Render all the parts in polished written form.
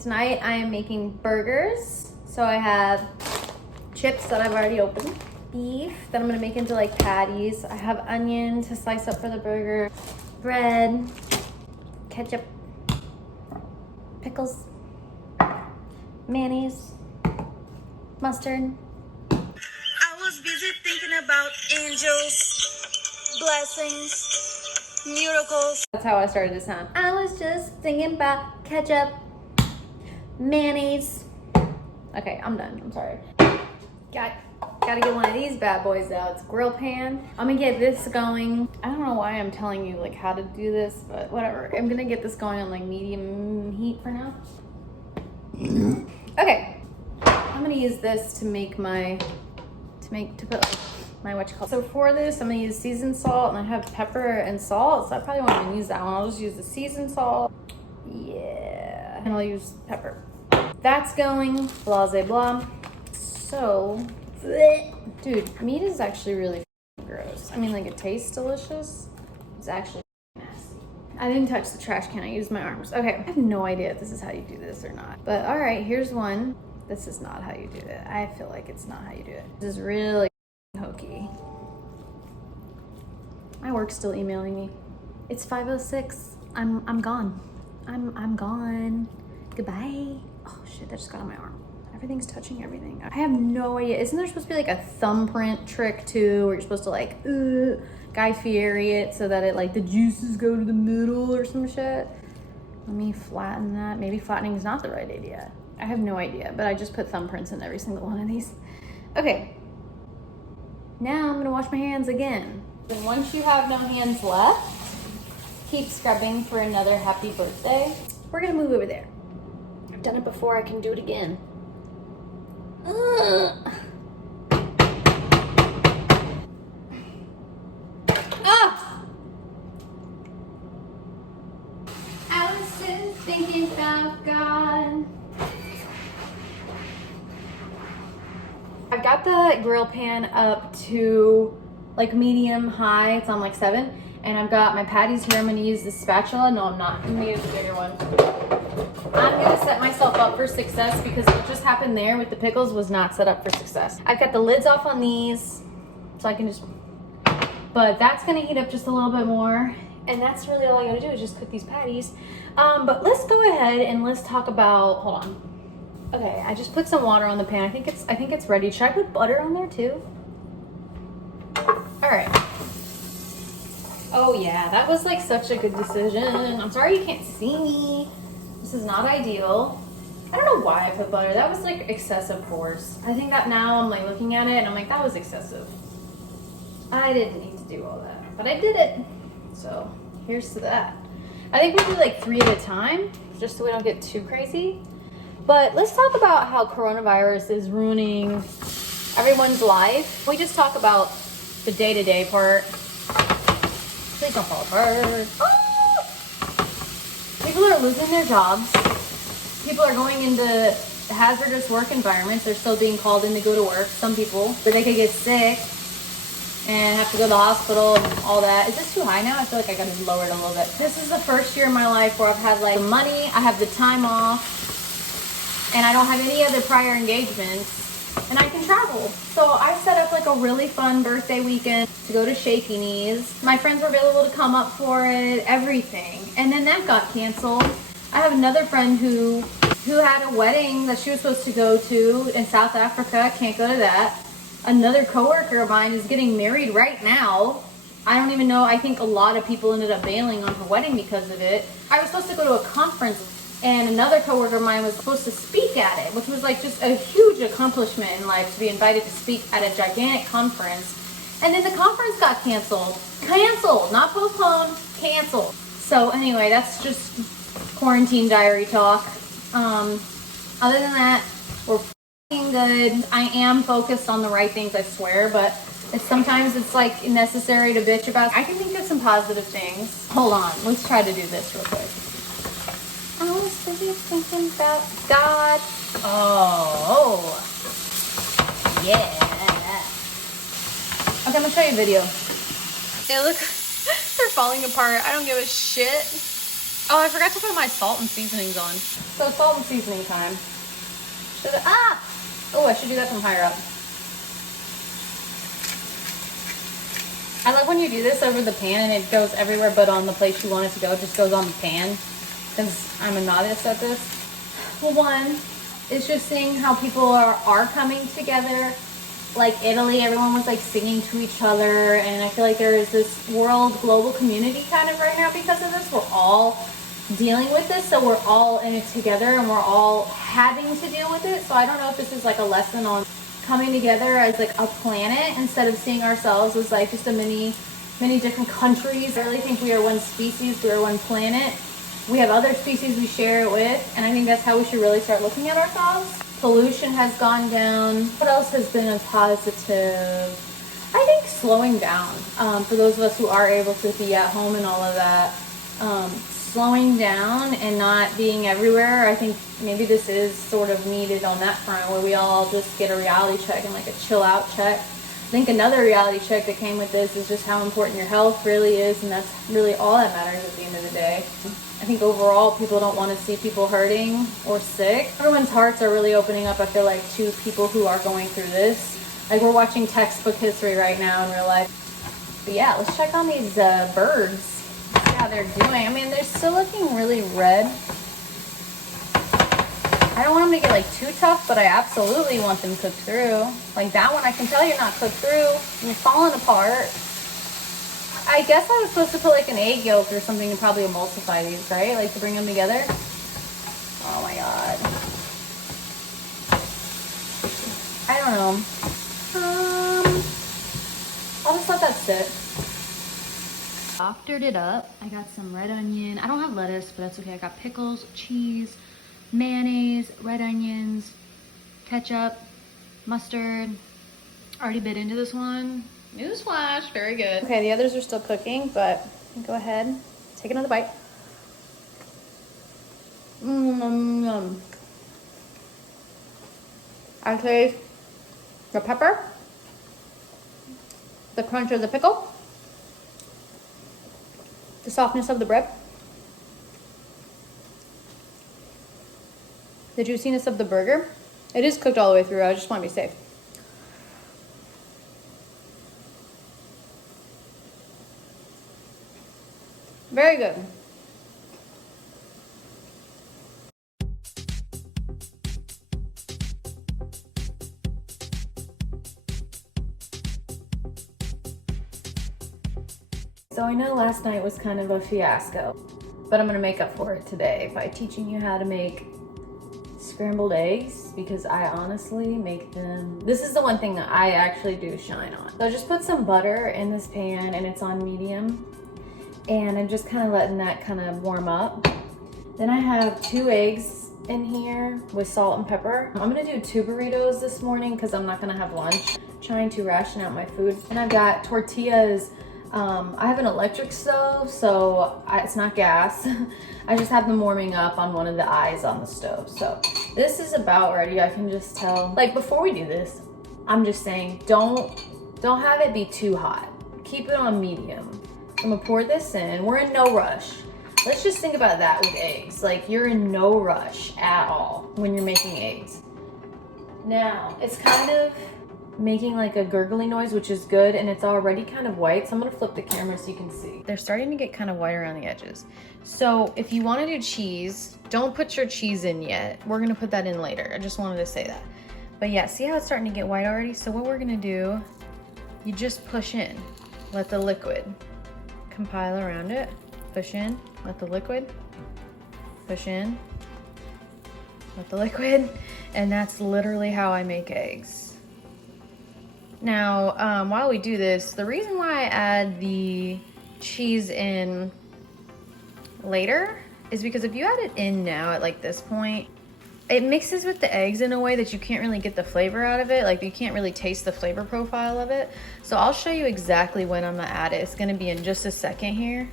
Tonight I am making burgers. So I have chips that I've already opened, beef that I'm gonna make into like patties. I have onion to slice up for the burger, bread, ketchup, pickles, mayonnaise, mustard. I was busy thinking about angels, blessings, miracles. That's how I started to sound. I was just thinking about ketchup, mayonnaise. Okay, I'm done. I'm sorry. Gotta get one of these bad boys out. It's a grill pan. I'm gonna get this going. I don't know why I'm telling you like how to do this, but whatever. I'm gonna get this going on like medium heat for now. Okay, I'm gonna use this to make my, to put like my what you call. So for this, I'm gonna use seasoned salt, and I have pepper and salt, so I probably won't even use that one. I'll just use the seasoned salt. Yeah, and I'll use pepper. That's going, blah, blah, blah. So, dude, meat is actually really gross. I mean, like, it tastes delicious. It's actually nasty. I didn't touch the trash can. I used my arms. Okay, I have no idea if this is how you do this or not. But all right, here's one. This is not how you do it. I feel like it's not how you do it. This is really hokey. My work's still emailing me. It's 5:06. I'm gone. I'm gone. Goodbye. Oh shit, that just got on my arm. Everything's touching everything. I have no idea. Isn't there supposed to be like a thumbprint trick too, where you're supposed to like Guy Fieri it so that it like the juices go to the middle or some shit? Let me flatten that. Maybe flattening is not the right idea. I have no idea, but I just put thumbprints in every single one of these. Okay. Now I'm gonna wash my hands again. And once you have no hands left, keep scrubbing for another happy birthday. We're gonna move over there. I've done it before, I can do it again. Ah! I was just thinking about God. I've got the grill pan up to like medium high. It's on like 7. And I've got my patties here. I'm gonna use the spatula. No, I'm not. I'm gonna use the bigger one. I'm gonna set myself up for success because what just happened there with the pickles was not set up for success. I've got the lids off on these, so I can just, but that's gonna heat up just a little bit more. And that's really all I gotta do is just cook these patties. But let's go ahead and let's talk about, hold on. Okay, I just put some water on the pan. I think it's ready. Should I put butter on there too? All right. Oh yeah, that was like such a good decision. I'm sorry you can't see me. This is not ideal. I don't know why I put butter. That was like excessive force. I think that now I'm like looking at it and I'm like, that was excessive. I didn't need to do all that, but I did it. So here's to that. I think we do like 3 at a time, just so we don't get too crazy. But let's talk about how coronavirus is ruining everyone's life. We just talk about the day-to-day part. Please don't fall apart. Oh! People are losing their jobs. People are going into hazardous work environments. They're still being called in to go to work. Some people, but they could get sick and have to go to the hospital and all that. Is this too high now? I feel like I gotta lower it a little bit. This is the first year in my life where I've had like the money, I have the time off, and I don't have any other prior engagements. And I can travel. So I set up like a really fun birthday weekend to go to Shaky Knees. My friends were available to come up for it, everything. And then that got canceled. I have another friend who had a wedding that she was supposed to go to in South Africa. Can't go to that. Another coworker of mine is getting married right now. I don't even know. I think a lot of people ended up bailing on her wedding because of it. I was supposed to go to a conference, and another coworker of mine was supposed to speak at it, which was like just a huge accomplishment in life, to be invited to speak at a gigantic conference. And then the conference got canceled. Canceled, not postponed, canceled. So anyway, that's just quarantine diary talk. Other than that, we're f***ing good. I am focused on the right things, I swear, but sometimes it's like necessary to bitch about. I can think of some positive things. Hold on, let's try to do this real quick. I was really thinking about God. Oh, yeah. Okay, I'm gonna show you a video. Yeah, look, they're falling apart. I don't give a shit. Oh, I forgot to put my salt and seasonings on. So salt and seasoning time. Oh, I should do that from higher up. I love when you do this over the pan and it goes everywhere but on the place you want it to go. It just goes on the pan because I'm a novice at this. Well, one is just seeing how people are coming together. Like Italy, everyone was like singing to each other, and I feel like there is this world global community kind of right now because of this. We're all dealing with this, so we're all in it together and we're all having to deal with it. So I don't know if this is like a lesson on coming together as like a planet instead of seeing ourselves as like just a many different countries. I really think we are one species, we are one planet. We have other species we share it with, and I think that's how we should really start looking at ourselves. Pollution has gone down. What else has been a positive? I think slowing down. For those of us who are able to be at home and all of that, slowing down and not being everywhere. I think maybe this is sort of needed on that front where we all just get a reality check and like a chill out check. I think another reality check that came with this is just how important your health really is, and that's really all that matters at the end of the day. I think overall people don't want to see people hurting or sick. Everyone's hearts are really opening up, I feel like, to people who are going through this. Like we're watching textbook history right now in real life. But yeah, let's check on these birds. See how they're doing. I mean, they're still looking really red. I don't want them to get like too tough, but I absolutely want them cooked through. Like that one, I can tell you're not cooked through. You're falling apart. I guess I was supposed to put like an egg yolk or something to probably emulsify these, right? Like to bring them together. Oh my god. I don't know. I'll just let that sit. Doctored it up. I got some red onion. I don't have lettuce, but that's okay. I got pickles, cheese, mayonnaise, red onions, ketchup, mustard. Already bit into this one. Newsflash, very good. Okay, the others are still cooking, but go ahead, take another bite. I taste the pepper, the crunch of the pickle, the softness of the bread, the juiciness of the burger. It is cooked all the way through. I just want to be safe. Very good. So I know last night was kind of a fiasco, but I'm gonna make up for it today by teaching you how to make scrambled eggs, because I honestly make them. This is the one thing that I actually do shine on. So I just put some butter in this pan and it's on medium. And I'm just kind of letting that kind of warm up. Then I have 2 eggs in here with salt and pepper. I'm gonna do 2 burritos this morning because I'm not gonna have lunch. I'm trying to ration out my food. And I've got tortillas. I have an electric stove, so it's not gas. I just have them warming up on one of the eyes on the stove. So this is about ready. I can just tell. Like before we do this, I'm just saying, don't have it be too hot. Keep it on medium. I'm gonna pour this in. We're in no rush. Let's just think about that with eggs. Like you're in no rush at all when you're making eggs. Now, it's kind of making like a gurgling noise, which is good, and it's already kind of white. So I'm gonna flip the camera so you can see. They're starting to get kind of white around the edges. So if you wanna do cheese, don't put your cheese in yet. We're gonna put that in later. I just wanted to say that. But yeah, see how it's starting to get white already? So what we're gonna do, you just push in, let the liquid compile around it, push in, let the liquid, push in, let the liquid, and that's literally how I make eggs. Now, while we do this, the reason why I add the cheese in later is because if you add it in now at like this point, it mixes with the eggs in a way that you can't really get the flavor out of it. Like you can't really taste the flavor profile of it. So I'll show you exactly when I'm gonna add it. It's gonna be in just a second here.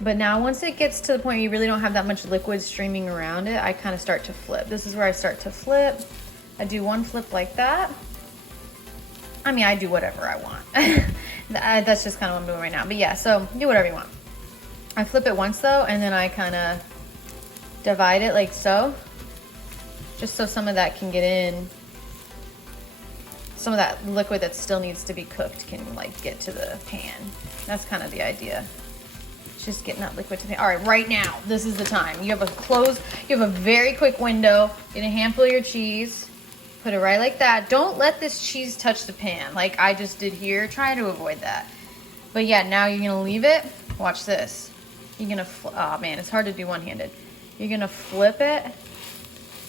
But now once it gets to the point where you really don't have that much liquid streaming around it, I kind of start to flip. This is where I start to flip. I do 1 flip like that. I mean, I do whatever I want. That's just kind of what I'm doing right now. But yeah, so do whatever you want. I flip it once though, and then I kind of divide it like so, just so some of that can get in. Some of that liquid that still needs to be cooked can like get to the pan. That's kind of the idea. Just getting that liquid to the pan. All right, right now, this is the time. You have a very quick window. Get a handful of your cheese, put it right like that. Don't let this cheese touch the pan like I just did here. Try to avoid that. But yeah, now you're gonna leave it. Watch this. You're gonna, oh man, it's hard to do one-handed. You're gonna flip it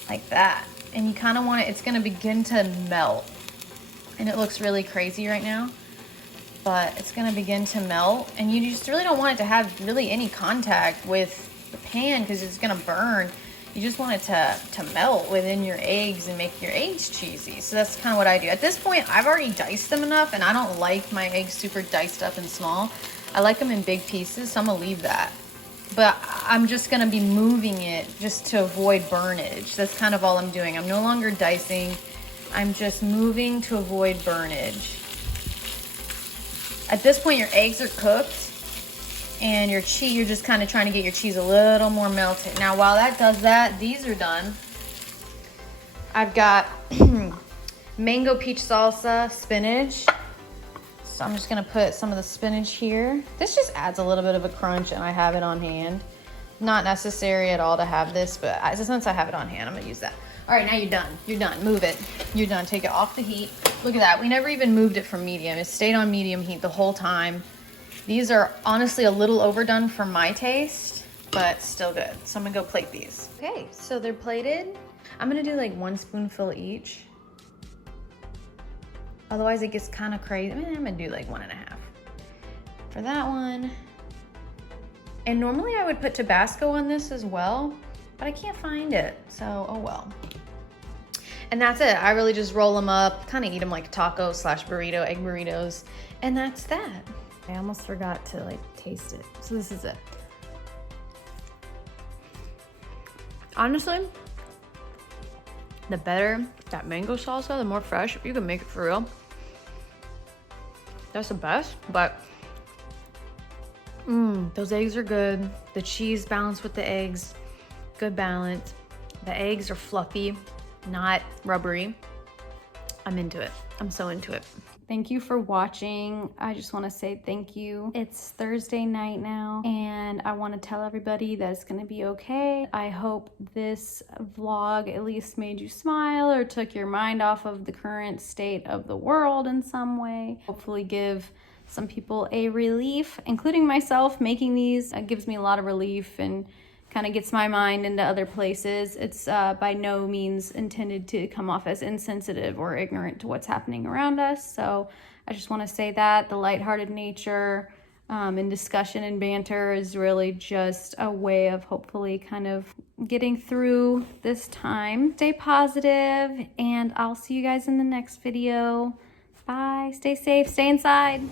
like that. And you kind of want it, it's gonna begin to melt. And it looks really crazy right now, but it's gonna begin to melt. And you just really don't want it to have really any contact with the pan because it's gonna burn. You just want it to melt within your eggs and make your eggs cheesy. So that's kind of what I do. At this point, I've already diced them enough, and I don't like my eggs super diced up and small. I like them in big pieces, so I'm gonna leave that. But I'm just gonna be moving it just to avoid burnage. That's kind of all I'm doing. I'm no longer dicing. I'm just moving to avoid burnage. At this point, your eggs are cooked, and your cheese, you're just kind of trying to get your cheese a little more melted. Now, while that does that, these are done. I've got mango peach salsa, spinach. So I'm just gonna put some of the spinach here. This just adds a little bit of a crunch, and I have it on hand. Not necessary at all to have this, but since I have it on hand, I'm gonna use that. All right, now you're done. You're done. Move it. You're done. Take it off the heat. Look at that. We never even moved it from medium. It stayed on medium heat the whole time. These are honestly a little overdone for my taste, but still good. So I'm gonna go plate these. Okay, so they're plated. I'm gonna do like 1 spoonful each. Otherwise it gets kind of crazy. I mean, I'm gonna do like 1.5 for that one. And normally I would put Tabasco on this as well, but I can't find it, so oh well. And that's it. I really just roll them up, kind of eat them like taco / burrito, egg burritos, and that's that. I almost forgot to like taste it, so this is it. Honestly, the better that mango salsa, the more fresh, if you can make it for real, that's the best. But those eggs are good. The cheese balanced with the eggs, good balance. The eggs are fluffy, not rubbery. I'm into it. I'm so into it. Thank you for watching. I just want to say thank you. It's Thursday night now, and I want to tell everybody that it's going to be okay. I hope this vlog at least made you smile or took your mind off of the current state of the world in some way. Hopefully give some people a relief, including myself. Making these gives me a lot of relief and kind of gets my mind into other places. It's by no means intended to come off as insensitive or ignorant to what's happening around us. So I just want to say that the lighthearted nature and discussion and banter is really just a way of hopefully kind of getting through this time. Stay positive, and I'll see you guys in the next video. Bye. Stay safe. Stay inside.